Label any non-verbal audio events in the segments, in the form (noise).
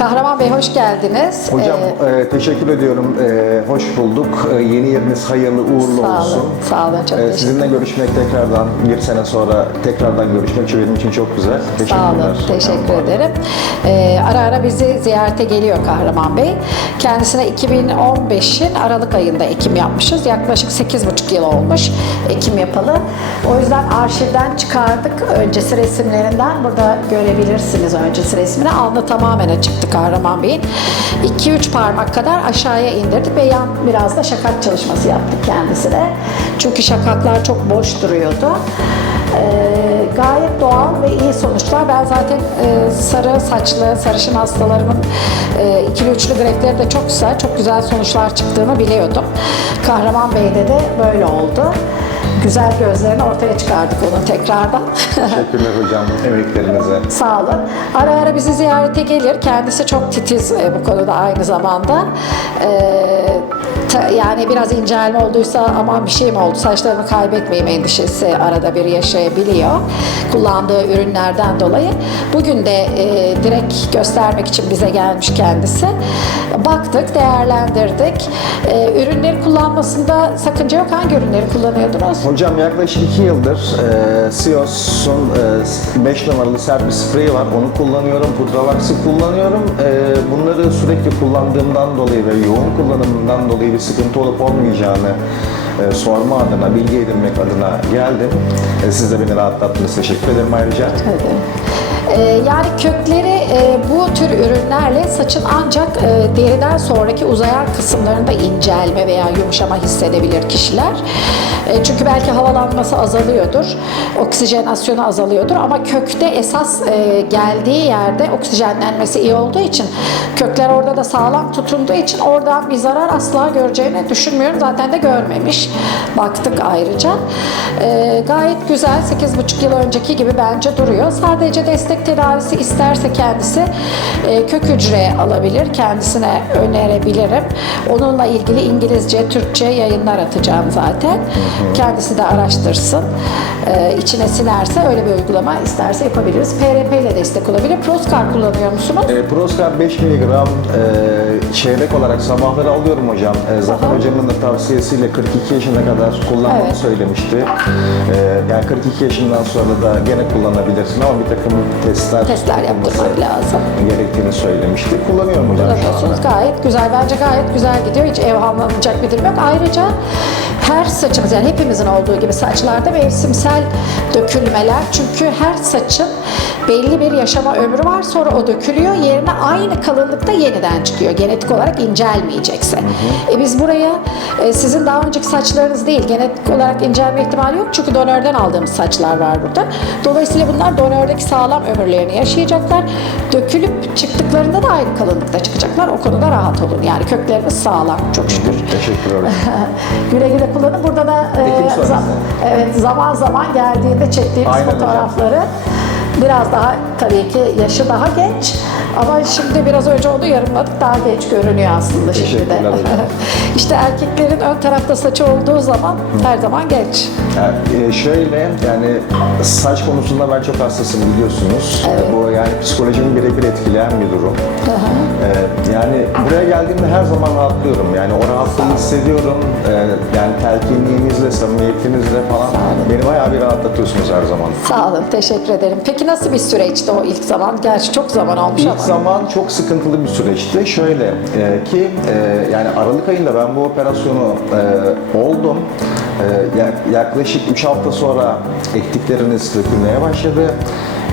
Kahraman Bey hoş geldiniz. Hocam Ee, e, teşekkür ediyorum. E, hoş bulduk. E, yeni yeriniz hayırlı uğurlu sağ olsun. olun, sağ olun, çok E, teşekkür sizinle görüşmek tekrardan bir sene sonra tekrardan görüşmek için benim için çok güzel. Teşekkürler. Sağ olun, teşekkür ederim. Ee, ara ara bizi ziyarete geliyor Kahraman Bey. Kendisine 2015'in Aralık ayında ekim yapmışız. Yaklaşık 8,5 yıl olmuş ekim yapalı. O yüzden arşivden çıkardık. Öncesi resimlerinden burada görebilirsiniz öncesi resmini. Alnı tamamen açıktı Kahraman Bey'in. 2-3 parmak kadar aşağıya indirdik ve yan biraz da şakak çalışması yaptık kendisine. Çünkü şakaklar çok boş duruyordu. Ee, gayet doğal ve iyi sonuçlar. Ben zaten e, sarı saçlı, sarışın hastalarımın e, ikili üçlü grefleri de çok güzel, çok güzel sonuçlar çıktığını biliyordum. Kahraman Bey'de de böyle oldu. Güzel gözlerini ortaya çıkardık onun tekrardan. Teşekkürler hocam emeklerinize. (laughs) Sağ olun. Ara ara bizi ziyarete gelir. Kendisi çok titiz e, bu konuda aynı zamanda. Ee, yani biraz incelme olduysa aman bir şey mi oldu saçlarımı kaybetmeyeyim endişesi arada bir yaşayabiliyor. Kullandığı ürünlerden dolayı. Bugün de e, direkt göstermek için bize gelmiş kendisi. Baktık, değerlendirdik. E, ürünleri kullanmasında sakınca yok. Hangi ürünleri kullanıyordunuz? Hocam yaklaşık iki yıldır e, Sios'un 5 numaralı servis spreyi var. Onu kullanıyorum. Pudra vaksı kullanıyorum. E, bunları sürekli kullandığımdan dolayı ve yoğun kullanımından dolayı bir sıkıntı olup olmayacağını e, sorma adına, bilgi edinmek adına geldim. E, siz de beni rahatlattınız. Teşekkür ederim ayrıca. Ee, yani kökleri e, bu tür ürünlerle saçın ancak e, deriden sonraki uzayan kısımlarında incelme veya yumuşama hissedebilir kişiler. E, çünkü belki havalanması azalıyordur, oksijenasyonu azalıyordur ama kökte esas geldiği yerde oksijenlenmesi iyi olduğu için kökler orada da sağlam tutunduğu için oradan bir zarar asla göreceğini düşünmüyorum. Zaten de görmemiş. Baktık ayrıca. Gayet güzel. 8,5 yıl önceki gibi bence duruyor. Sadece destek tedavisi isterse kendisi e, kök hücre alabilir. Kendisine önerebilirim. Onunla ilgili İngilizce, Türkçe yayınlar atacağım zaten. Kendisi de araştırsın. E, içine sinerse öyle bir uygulama isterse yapabiliriz. PRP ile destek olabilir. Proskar kullanıyor musunuz? E, Proskar 5 mg e, çeyrek olarak sabahları alıyorum hocam. E, Zafer Aha. hocamın da tavsiyesiyle 42 yaşına kadar kullanmamı Evet. söylemişti. E, yani 42 yaşından sonra da gene kullanabilirsin ama bir takım testler, Testler yaptırmak lazım. gerektiğini söylemişti. Kullanıyorum hocam şu kullanıyorsunuz. Gayet güzel. Bence gayet güzel gidiyor. Hiç evhamlanacak bir durum yok. Ayrıca her saçımız yani hepimizin olduğu gibi saçlarda mevsimsel dökülmeler. Çünkü her saçın belli bir yaşama ömrü var. Sonra o dökülüyor. Yerine aynı kalınlıkta yeniden çıkıyor. Genetik olarak incelmeyecekse. E biz buraya e, sizin daha önceki saçlarınız değil. Genetik olarak incelme ihtimali yok. Çünkü donörden aldığımız saçlar var burada. Dolayısıyla bunlar donördeki sağlam ömürlerini yaşayacaklar. Dökülüp çıktıklarında da aynı kalınlıkta çıkacaklar. O konuda rahat olun. Yani köklerimiz sağlam çok şükür. Teşekkür ederim. (laughs) güle güle kullanın. Burada da e, sonrası. evet zaman zaman geldiğinde çektiğimiz Aynen hocam. Biraz daha tabii ki yaşı daha genç ama şimdi biraz önce onu yarımladık daha genç görünüyor aslında şimdi de. (laughs) İşte erkeklerin ön tarafta saçı olduğu zaman her zaman genç. Yani, e, şöyle yani saç konusunda ben çok hassasım biliyorsunuz. E, Bu yani psikolojimi birebir etkileyen bir durum. Yani buraya geldiğimde her zaman rahatlıyorum. Yani o rahatlığı hissediyorum. Yani telkinliğinizle, samimiyetinizle falan beni bayağı bir rahatlatıyorsunuz her zaman. Sağ olun, teşekkür ederim. Peki nasıl bir süreçti o ilk zaman? Gerçi çok zaman olmuş ama. İlk zaman çok sıkıntılı bir süreçti. Şöyle e, ki e, yani Aralık ayında ben bu operasyonu e, oldum. E, ya- yaklaşık 3 hafta sonra ektikleriniz dökülmeye başladı.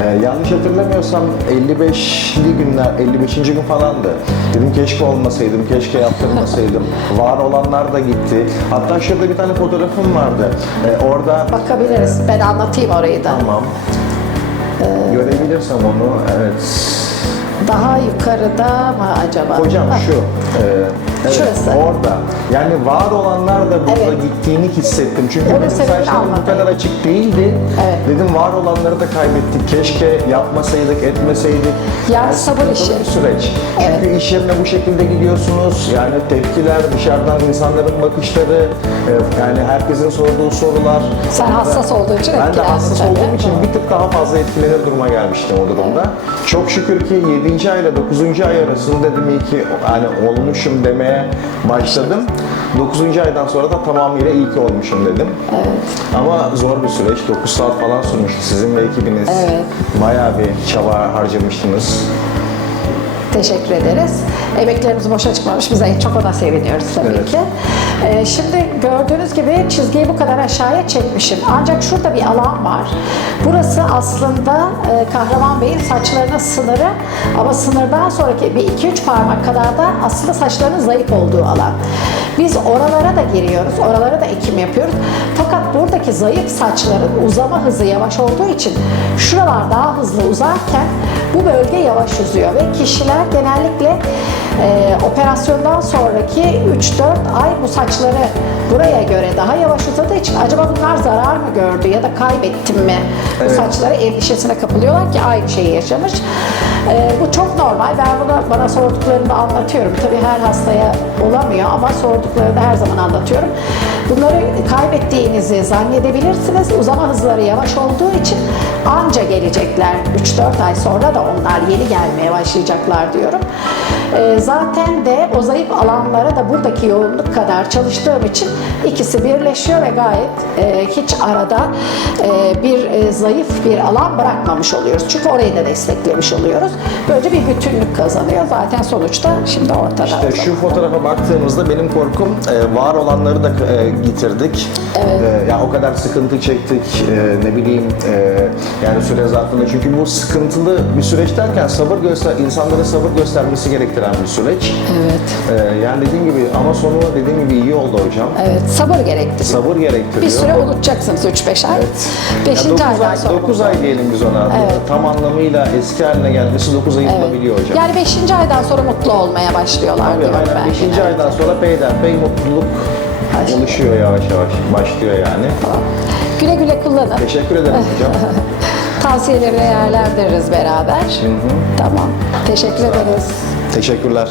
E, yanlış hatırlamıyorsam 55'li günler, 55. gün falandı. Dedim keşke olmasaydım, keşke yaptırmasaydım. (laughs) Var olanlar da gitti. Hatta şurada bir tane fotoğrafım vardı. E, orada Bakabiliriz. Ben anlatayım orayı da. Tamam. Görebilirsem onu, evet. Daha yukarıda mı acaba? Hocam şu, e, Evet, Şurası. Orada. Yani var olanlar da burada Evet. gittiğini hissettim. Çünkü Onun benim saçlarım bu kadar açık değildi. Evet. Dedim var olanları da kaybettik. Keşke yapmasaydık, etmeseydik. Yani sabır sıkıntılı işi. bir süreç. Çünkü iş yerine bu şekilde gidiyorsunuz. Yani tepkiler, dışarıdan insanların bakışları, e, yani herkesin sorduğu sorular. Sen hassas olduğun için Ben de etkilendin hassas tabii. olduğum için bir tık daha fazla etkilenir duruma gelmiştim o durumda. Çok şükür ki 7. ayla 9. ay arasında dedim iyi ki hani olmuşum demeye başladım. 9. aydan sonra da tamamıyla iyi ki olmuşum dedim. Ama zor bir süreç. 9 saat falan sürmüştü. Sizin ve ekibiniz Evet. bayağı bir çaba harcamıştınız. Teşekkür ederiz. Emeklerimiz boşa çıkmamış. Biz en çok ona seviniyoruz tabii Evet. ki. Ee, şimdi gördüğünüz gibi çizgiyi bu kadar aşağıya çekmişim. Ancak şurada bir alan var. Burası aslında e, Kahraman Bey'in saçlarının sınırı ama sınırdan sonraki bir iki üç parmak kadar da aslında saçlarının zayıf olduğu alan. Biz oralara da giriyoruz, oralara da ekim yapıyoruz. Fakat buradaki zayıf saçların uzama hızı yavaş olduğu için şuralar daha hızlı uzarken bu bölge yavaş uzuyor ve kişiler genellikle e, operasyondan sonraki 3-4 ay bu saçları buraya göre daha yavaş uzadığı için acaba bunlar zarar mı gördü ya da kaybettim mi bu Evet. saçları endişesine kapılıyorlar ki aynı şeyi yaşamış. E, bu çok normal. Ben bunu bana sorduklarında anlatıyorum. Tabii her hastaya olamıyor ama sorduklarında her zaman anlatıyorum. Bunları kaybettiğinizi zannedebilirsiniz. Uzama hızları yavaş olduğu için anca gelecekler. 3-4 ay sonra da onlar yeni gelmeye başlayacaklar diyorum. Ee, zaten de o zayıf alanlara da buradaki yoğunluk kadar çalıştığım için ikisi birleşiyor ve gayet e, hiç arada e, bir e, zayıf bir alan bırakmamış oluyoruz. Çünkü orayı da desteklemiş oluyoruz. Böylece bir bütünlük kazanıyor. Zaten sonuçta şimdi ortada. İşte şu fotoğrafa baktığımızda benim korkum var olanları da e, getirdik. E, ya o kadar sıkıntı çektik e, ne bileyim e, yani süre zarfında çünkü bu sıkıntılı bir süreç derken sabır göster insanların sabır göstermesi gerektiren bir süreç. Evet. E, yani dediğim gibi ama sonu dediğim gibi iyi oldu hocam. Evet, sabır gerektiriyor. Sabır gerektiriyor. Bir süre unutacaksınız 3-5 ay. Evet. 5. Ya dokuz aydan ay, sonra. 9 ay diyelim biz ona. Evet. Tam anlamıyla eski haline gelmesi 9 ayı bulabiliyor hocam. Yani 5. aydan sonra mutlu olmaya başlıyorlar Tabii, aynen. ben. 5. genelde. aydan sonra peyderpey mutluluk Başlıyor. oluşuyor yavaş yavaş. Başlıyor yani. Tamam. Güle güle kullanın. Teşekkür ederim (laughs) hocam. Tavsiyeleri değerlendiririz beraber. Tamam. Teşekkür ederiz. Teşekkürler.